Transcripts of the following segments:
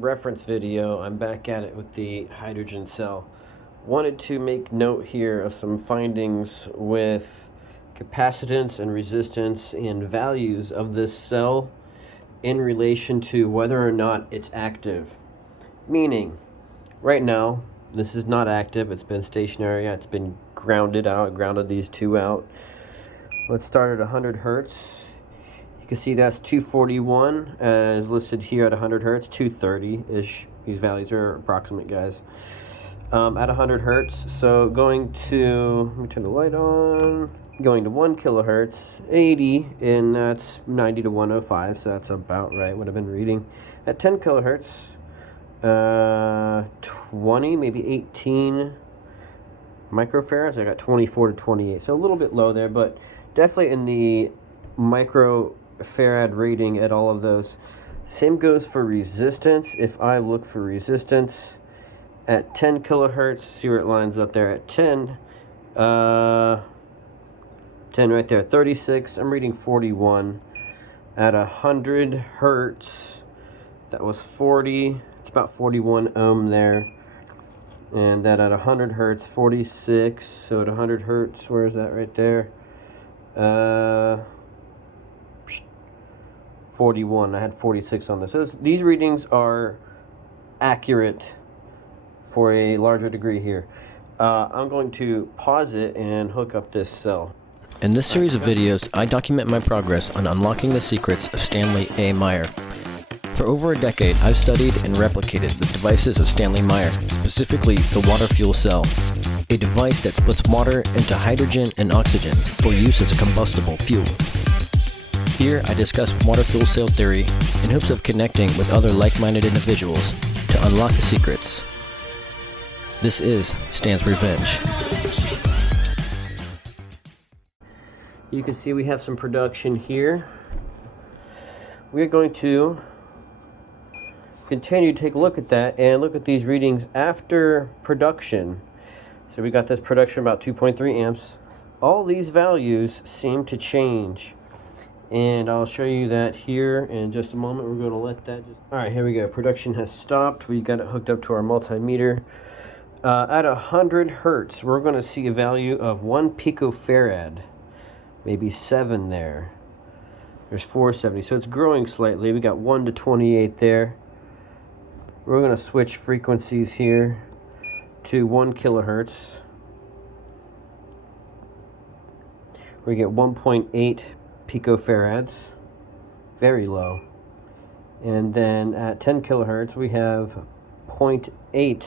reference video, I'm back at it with the hydrogen cell. Wanted to make note here of some findings with capacitance and resistance and values of this cell in relation to whether or not it's active. Meaning, right now, this is not active, it's been stationary, it's been grounded out, I grounded these two out. Let's start at 100 hertz. You can see that's 241 as listed here at 100 hertz, 230-ish. These values are approximate, guys. At 100 hertz, so going to, let me turn the light on, going to 1 kilohertz, 80, and that's 90 to 105, so that's about right what I've been reading. At 10 kilohertz, 20, maybe 18 microfarads. I got 24 to 28, so a little bit low there, but definitely in the microfarad rating at all of those. Same goes for resistance. If I look for resistance at 10 kilohertz, see where it lines up there at 10, 10 right there, 36, I'm reading 41. At 100 hertz, that was 40, it's about 41 ohm there. And that at 100 hertz, 46, so at 100 hertz, where is that right there? 41, I had 46 on this. So these readings are accurate for a larger degree here. I'm going to pause it and hook up this cell. In this series of videos, I document my progress on unlocking the secrets of Stanley A. Meyer. For over a decade, I've studied and replicated the devices of Stanley Meyer, specifically the water fuel cell, a device that splits water into hydrogen and oxygen for use as a combustible fuel. Here, I discuss water fuel cell theory in hopes of connecting with other like-minded individuals to unlock the secrets. This is Stan's Revenge. You can see we have some production here. We're going to continue to take a look at that and look at these readings after production. So we got this production about 2.3 amps. All these values seem to change, and I'll show you that here in just a moment. We're going to let that just... Alright, here we go. Production has stopped. We got it hooked up to our multimeter. At 100 hertz, we're going to see a value of 1 picofarad, maybe 7 there. There's 470, so it's growing slightly. We got 1 to 28 there. We're going to switch frequencies here to 1 kilohertz. We get 1.8 picofarads, very low. And then at 10 kilohertz, we have 0.8.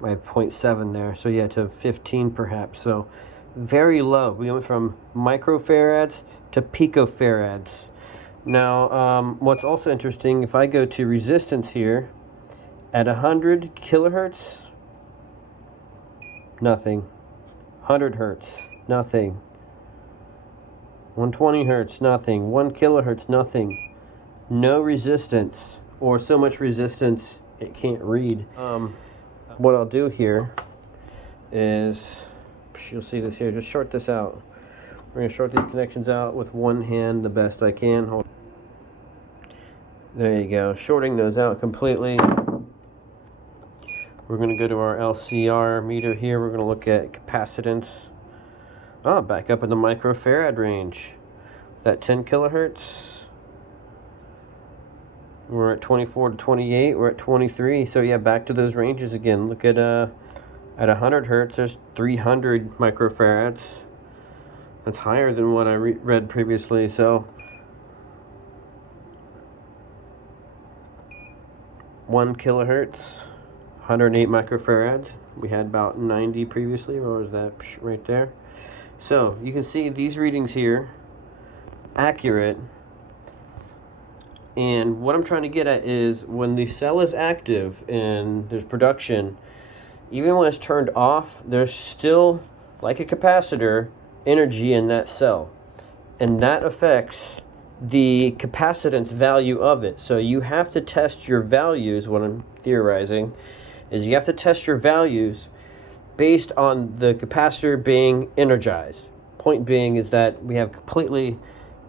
I have 0.7 there, so yeah, to 15 perhaps. So very low. We went from microfarads to picofarads. Now, what's also interesting, if I go to resistance here, at 100 kilohertz, nothing. 100 hertz, nothing. 120 hertz, nothing. 1 kilohertz, nothing. No resistance, or so much resistance it can't read. What I'll do here is, you'll see this here, just short this out. We're going to short these connections out with one hand the best I can. Hold. There you go, shorting those out completely. We're going to go to our LCR meter here. We're going to look at capacitance. Back up in the microfarad range. That 10 kilohertz. We're at 24 to 28. We're at 23. So yeah, back to those ranges again. Look at 100 hertz. There's 300 microfarads. That's higher than what I read previously. So 1 kilohertz, 108 microfarads. We had about 90 previously. What was that? Right there. So you can see these readings here, accurate. And what I'm trying to get at is when the cell is active and there's production, even when it's turned off, there's still, like a capacitor, energy in that cell. And that affects the capacitance value of it. So you have to test your values. What I'm theorizing is you have to test your values based on the capacitor being energized. Point being is that we have completely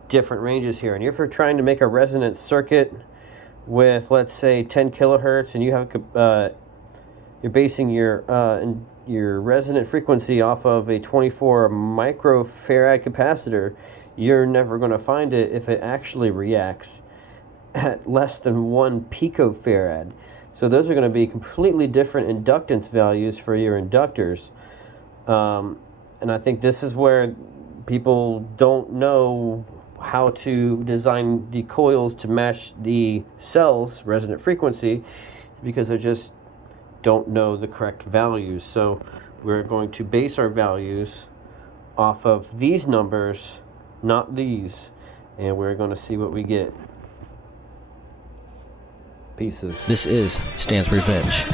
different ranges here. And if you're trying to make a resonant circuit with, let's say, 10 kilohertz, and you have you're basing your resonant frequency off of a 24 microfarad capacitor, you're never going to find it if it actually reacts at less than 1 picofarad. So those are going to be completely different inductance values for your inductors. And I think this is where people don't know how to design the coils to match the cell's resonant frequency, because they just don't know the correct values. So we're going to base our values off of these numbers, not these, and we're going to see what we get. Pieces. This is Stan's Revenge.